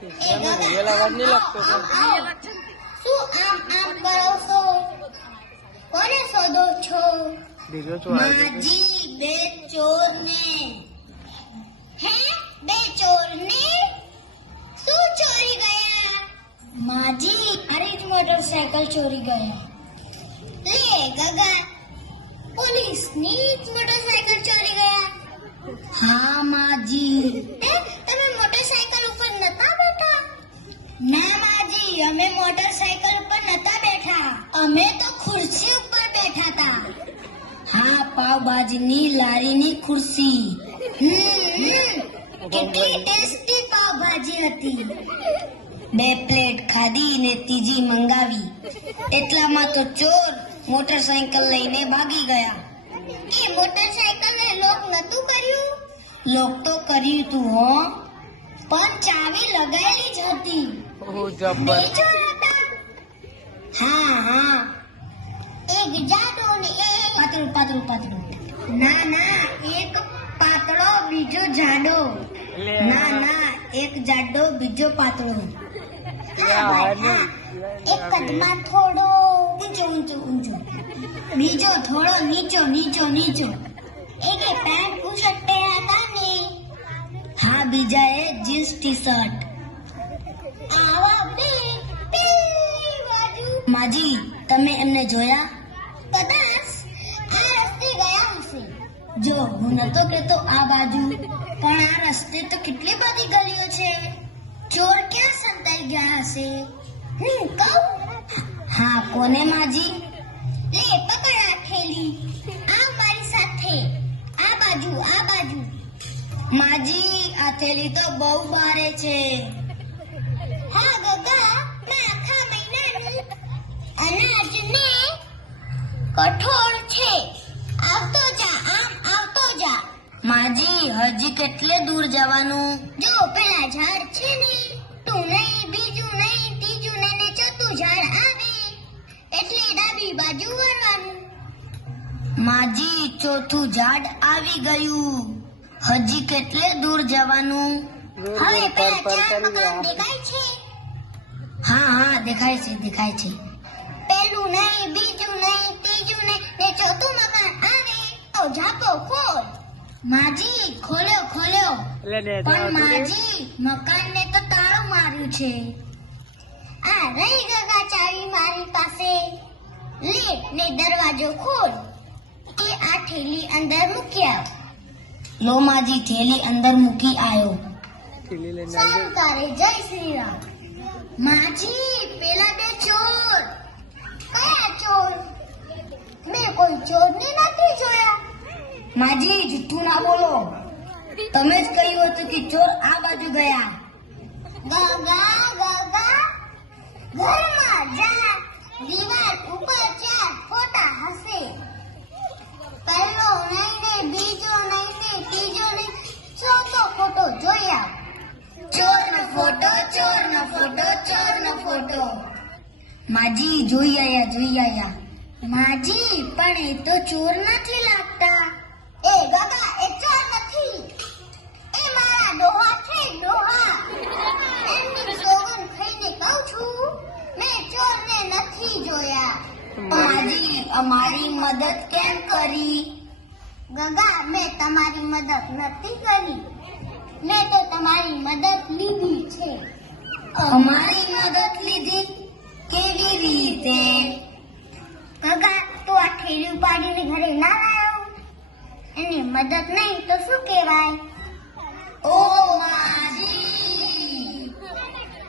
વેલા વાર નહીં લાગતો શું આમ આમ કરો છો? કોને શોધો છો? બીજો છો માજી બે ચોરને. હે, બે ચોરને શું ચોરી ગયા? માજી મારી જ મોટરસાયકલ ચોરી ગયા. લે ગગા, પોલીસની જ મોટરસાયકલ ચોરી ગયા? હા માજી. તમે મોટરસાયકલ ઉપર નતા બેઠા? ના માજી, અમે મોટરસાયકલ ઉપર નતા બેઠા, અમે તો ખુરશી ઉપર બેઠા હતા. હા, પાવભાજીની લારીની ખુરશી. કેટલી ટેસ્ટી પાવભાજી હતી. 2 પ્લેટ ખાધી ને ત્રીજી મંગાવી. એટલામાં તો ચોર મોટરસાયકલ લઈને ભાગી ગયા. એ મોટરસાયકલને લોક નતું કર્યું? લોક તો કર્યું તું હો, પણ ચાવી લગાવેલી જ હતી. બે ચોર હતા? હા હા, એક જાડો ને એક પાતળું. ના, એક પાતળો બીજો જાડો. ના, એક જાડો બીજો પાતળો. એક કદમાં થોડો ઊંચો, બીજો થોડો નીચો. એકે પેન્ટ બુશર્ટ પહેર્યા હતા ને? હા, બીજાએ જીન્સ ટી શર્ટ. આવા બે પેલી બાજુ. માજી, તમે એમને જોયા? કદાચ આ રસ્તે ગયા હશે. જો, હું નતો કહેતો આ બાજુ, પણ આ રસ્તે તો કેટલી બધી ગલીઓ છે. ચોર ક્યાં સંતાઈ ગયા હશે? હું કહું? હા, કોને માજી? લે પકડ આ થેલી, આ મારી સાથે. આ બાજુ. માજી, આ થેલી તો બહુ ભારે છે. હા ગગા, મેં આખા મહિનાનું અનાજ ને કઠોળ છે. આવતો જા. માજી, હજી કેટલે દૂર જવાનું? જો પેલા ઝાડ છે ને, તું નહીં, બીજું નહીં, ત્રીજું નહીં ને ચોથું ઝાડ આવે એટલે ડાબી બાજુ વળવાનું. માજી, ચોથું ઝાડ આવી ગયું. હજી કેટલે દૂર જવાનું? હવે પેલા 4 મકાન દેખાય છે? હા, દેખાય છે. પેલું નહીં, બીજું નહીં, ત્રીજું નહીં ને ચોથું મકાન આવે તો ઝાપો ખોલ. માજી, ખોલ્યો. પણ માજી, મકાનને તો તાળું માર્યું છે. આ રહી ગગા ચાવી મારી પાસે. લે ને દરવાજો ખોલ. એ આ થેલી અંદર મૂકી આવ. લો માજી, થેલી અંદર મૂકી આવ્યો. સારું તારે, જય શ્રી રામ. માજી, પેલા 2 ચોર. કયા ચોર? મેં કોઈ ચોરને નથી જોયા. માજી, જૂઠું ના બોલો. તમે જ કહ્યું હતું કે ચોર આ બાજુ ગયા. ગગા, ઘરમાં જા. દીવાલ ઉપર 4 ફોટા હશે. પહેલો નહીં ને, બીજો નહીં ને, ત્રીજો નહીં, ચોથો ફોટો જોઈ આવ. ચોરનો ફોટો. માજી, જોઈ આયા. માજી, પણ એ તો ચોર નથી લાગતા. એ ગગા, એ ચોર નથી. એ મારા ડોહા છે, ડોહા. એમની સોગન થઈને કહું છું, મેં ચોરને નથી જોયા. માજી, અમારી મદદ કેમ કરી? ગગા, મેં તમારી મદદ નથી કરી. મેં તો તમારી મદદ લીધી છે. અમારી મદદ લીધી? કેવી રીતે? ગગા, તું આ થેલી ઉપાડીને ઘરે ના લાવ્યો? એની મદદ નહીં તો શું કહેવાય? ઓ માજી,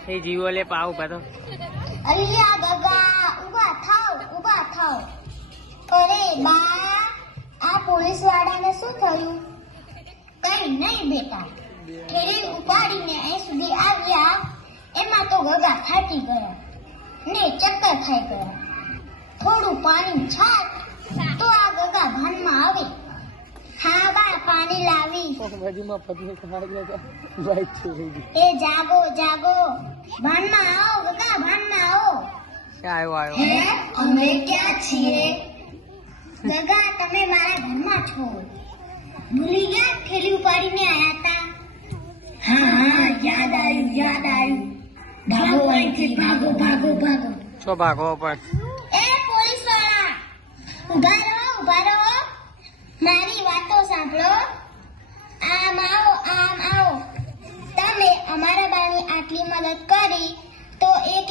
એ જીવો લે પાવ પાતો. અલ્યા ગગા, ઊભા થાવ. અરે બા, આ પોલીસ વાળાને શું થયું? કઈ નહીં બેટા, થેલી ઉપાડીને અહીં સુધી આવ્યા એમાં તો ગગા થાકી ગયા ને ચક્કર થઈ ગયા. થોડું પાણી છાટ તો આ ગગા ભાનમાં આવે. હા બા, પાણી લાવી. એ જાગો, ભાનમાં આવો ગગા, ભાનમાં આવો. હે, અમે ક્યાં છીએ? ગગા, તમે મારા ઘરમાં છો. ભૂલી ગયા થેલી ઉપાડીને આયા હતા? હા યાદ આવ્યું. યાદ આવ્યું. ભાગો અહીંથી, ભાગો ભાગો ભાગો. છો ભાગો પણ. એ પોલીસ વાળા, ઉભા રહો. મારી વાતો સાંભળો. આમ આવો. તમે અમારા બાની આટલી મદદ કરી તો એક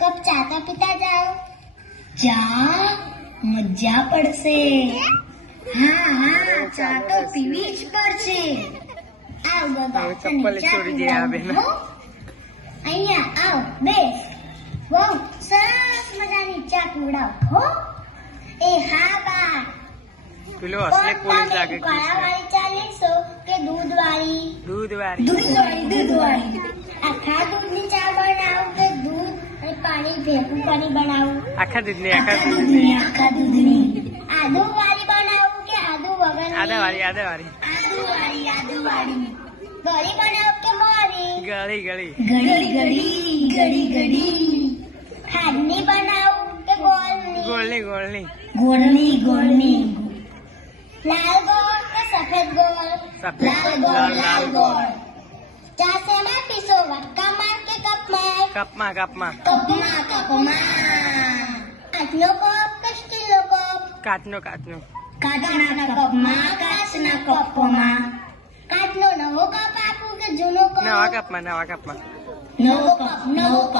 કપ ચા તો પીતા જાઓ. ચા મજા પડશે. હા ચા તો પીવી જ પડશે. આવ બાબા, હવે ચપ્પલ ચોરી જઈ આ બેન. અહીંયા આવ, બેસ. બહુ સરસ મજાની ચા પીવડાવ હો. એ હા બા. પેલો અસલી પોલીસ લાગે. કાળાવાળી ચા લેશો કે દૂધવાળી? દૂધવાળી. દૂધવાળી. આખા દૂધની ચા બનાવું કે દૂધ અને પાણી ભેગું કરી બનાવું? આખા દૂધની. આદુ વાળી બનાવું કે આદુ વગરની? આદાવાળી. આદુવાળી. ગળી બનાવું કે મોરી? ગળી. ગળી. ખાંડની બનાવું કે ગોળની? ગોળની. લાલ ગોળ કે સફેદ ગોળ? લાલ ગોળ. ચા શેમાં પીશો? વટકામાં કે કપમાં? કપમાં. કાચનો કપ કે સ્ટીલનો કપ? કાચનો. કાચના કપમાં. કાચનો નવો કપ આપું કે જૂનો કપ? નવા કપમાં. નવો કપ.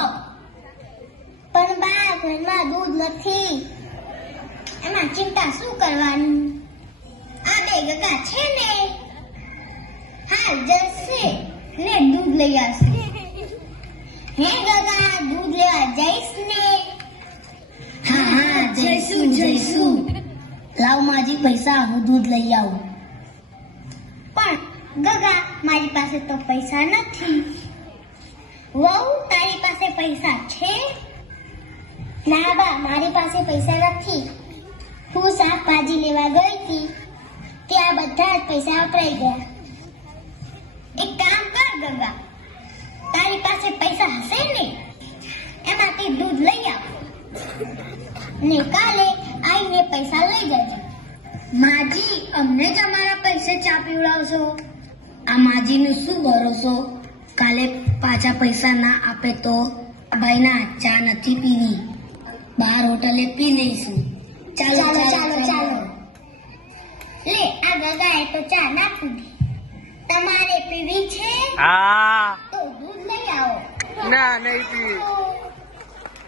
પણ બા, ઘરમાં દૂધ નથી. એમાં ચિંતા શું કરવાની? આ બે ગગા છે ને, હાલ જશે ને દૂધ લઈ આવશે. હે ગગા, દૂધ લેવા જઈશ ને? હા જઈશું. લાવ માજી પૈસા, હું દૂધ લઈ આવું. પણ ગગા, મારી પાસે તો પૈસા નથી. વહુ, તારી પાસે પૈસા છે? ના બા, મારી પાસે પૈસા નથી. હું શાકભાજી લેવા ગઈ હતી, ત્યાં બધા જ પૈસા વપરાઈ ગયા. એક કામ કર ગગા, તારી પાસે પૈસા હશે ને, એમાંથી દૂધ લઈ આવ ને કાલે આવીને પૈસા લઈ જજે. માજી, અમને જ અમારા પૈસે ચા પીવડાવશો? આ માજીનું શું ભરોસો? કાલે પાછા પૈસા ના આપે તો? ભાઈના ચા નથી પીવી, બહાર હોટલે પી લઈશું. ચાલો. લે, આ ગગાએ તો ચા ના પીધી. તમારે પીવી છે? હા. તો દૂધ લઈ આવો. ના, નહીં પીવી.